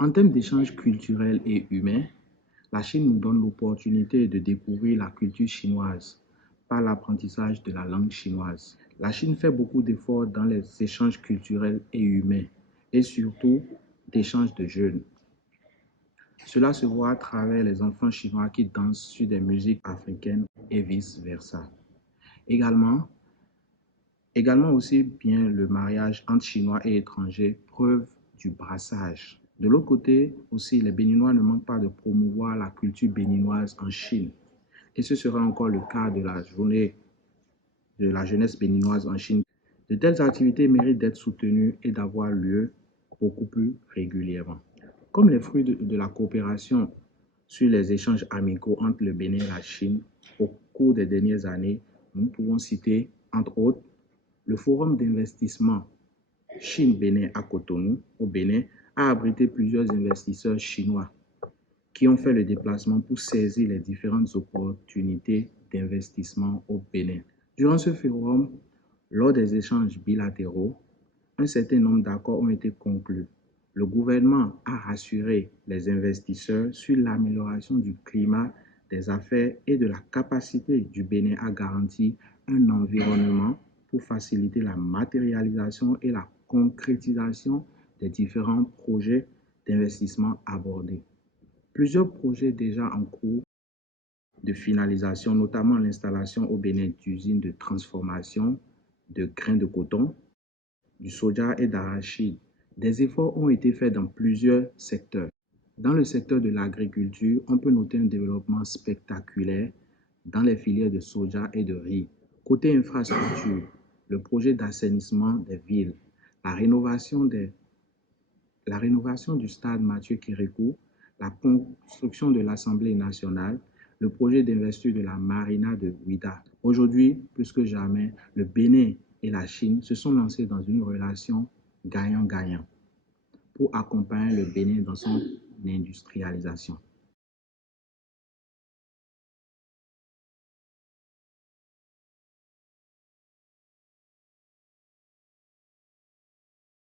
En termes d'échanges culturels et humains, la Chine nous donne l'opportunité de découvrir la culture chinoise par l'apprentissage de la langue chinoise. La Chine fait beaucoup d'efforts dans les échanges culturels et humains et surtout d'échanges de jeunes. Cela se voit à travers les enfants chinois qui dansent sur des musiques africaines et vice-versa. Également, également aussi bien le mariage entre Chinois et étrangers, preuve du brassage. De l'autre côté aussi, les Béninois ne manquent pas de promouvoir la culture béninoise en Chine. Et ce sera encore le cas de la journée de la jeunesse béninoise en Chine. De telles activités méritent d'être soutenues et d'avoir lieu beaucoup plus régulièrement. Comme les fruits de la coopération sur les échanges amicaux entre le Bénin et la Chine au cours des dernières années, nous pouvons citer, entre autres, le Forum d'investissement Chine-Bénin à Cotonou, au Bénin, a abrité plusieurs investisseurs chinois qui ont fait le déplacement pour saisir les différentes opportunités d'investissement au Bénin. Durant ce forum, lors des échanges bilatéraux, un certain nombre d'accords ont été conclus. Le gouvernement a rassuré les investisseurs sur l'amélioration du climat des affaires et de la capacité du Bénin à garantir un environnement pour faciliter la matérialisation et la concrétisation des différents projets d'investissement abordés. Plusieurs projets déjà en cours de finalisation, notamment l'installation au Bénin d'usines de transformation de grains de coton, du soja et d'arachide. Des efforts ont été faits dans plusieurs secteurs. Dans le secteur de l'agriculture, on peut noter un développement spectaculaire dans les filières de soja et de riz. Côté infrastructure, le projet d'assainissement des villes, la rénovation du stade Mathieu Kérékou, la construction de l'Assemblée nationale, le projet d'investiture de la marina de Ouida. Aujourd'hui, plus que jamais, le Bénin et la Chine se sont lancés dans une relation gagnant-gagnant pour accompagner le Bénin dans son industrialisation.